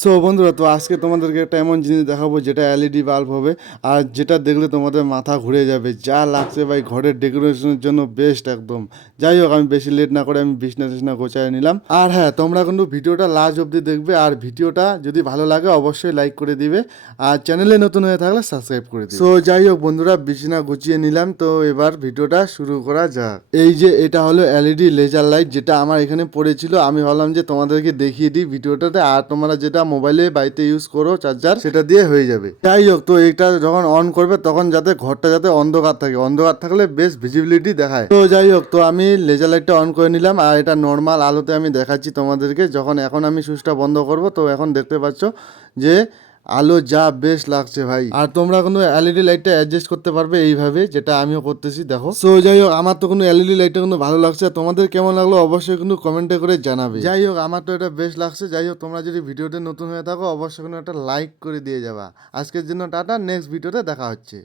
So বন্ধুরা, তো আজকে তোমাদেরকে একটা এমন জিনিস দেখাবো যেটা এলইডি বাল্ব হবে, আর যেটা দেখলে তোমাদের মাথা ঘুরে যাবে। যা লাগছে ভাই, ঘরের ডেকোরেশনের জন্য বেস্ট একদম। যাই হোক, আমি বেশি লেট না করে আমি বিছনা টিছনা গোছায় নিলাম। আর হ্যাঁ, তোমরা কিন্তু ভিডিওটা লাস্ট অবধি দেখবে, আর ভিডিওটা যদি ভালো লাগে অবশ্যই লাইক করে দিবে, আর চ্যানেলে নতুন হয়ে থাকলে সাবস্ক্রাইব করে দিবে। সো যাই হোক বন্ধুরা, বিছনা গুছিয়ে নিলাম, তো এবার ভিডিওটা শুরু করা যাক। এই যে এটা হলো এলইডি লেজার লাইট, যেটা আমার এখানে পড়েছিল। আমি ভাবলাম যে তোমাদেরকে দেখিয়ে দিই ভিডিওটাতে, আর তোমরা যেটা মোবাইলে বাড়িতে ইউজ করো চার্জার, সেটা দিয়ে হয়ে যাবে। যাই হোক, তো এটা যখন অন করবে তখন যাতে ঘরটা যাতে অন্ধকার থাকে, অন্ধকার থাকলে বেশ ভিজিবিলিটি দেখায়। তো যাই হোক, তো আমি লেজার লাইটটা অন করে নিলাম, আর এটা নর্মাল আলোতে আমি দেখাচ্ছি তোমাদেরকে। এখন আমি সুইচটা বন্ধ করব, তো এখন দেখতে পাচ্ছ যে আলো যা বেশ লাগছে ভাই। আর তোমরা কিন্তু এলইডি লাইটটা অ্যাডজাস্ট করতে পারবে এইভাবে, যেটা আমিও করতেছি দেখো। সো যাই হোক, আমার তো কোনো এলইডি লাইটটা কিন্তু ভালো লাগছে। তোমাদের কেমন লাগলো অবশ্যই কিন্তু কমেন্টে করে জানাবে। যাই হোক, আমার তো এটা বেশ লাগছে। যাই হোক, তোমরা যদি ভিডিওতে নতুন হয়ে থাকো অবশ্যই কিন্তু একটা লাইক করে দিয়ে যাবা। আজকের জন্য টাটা, নেক্সট ভিডিওতে দেখা হচ্ছে।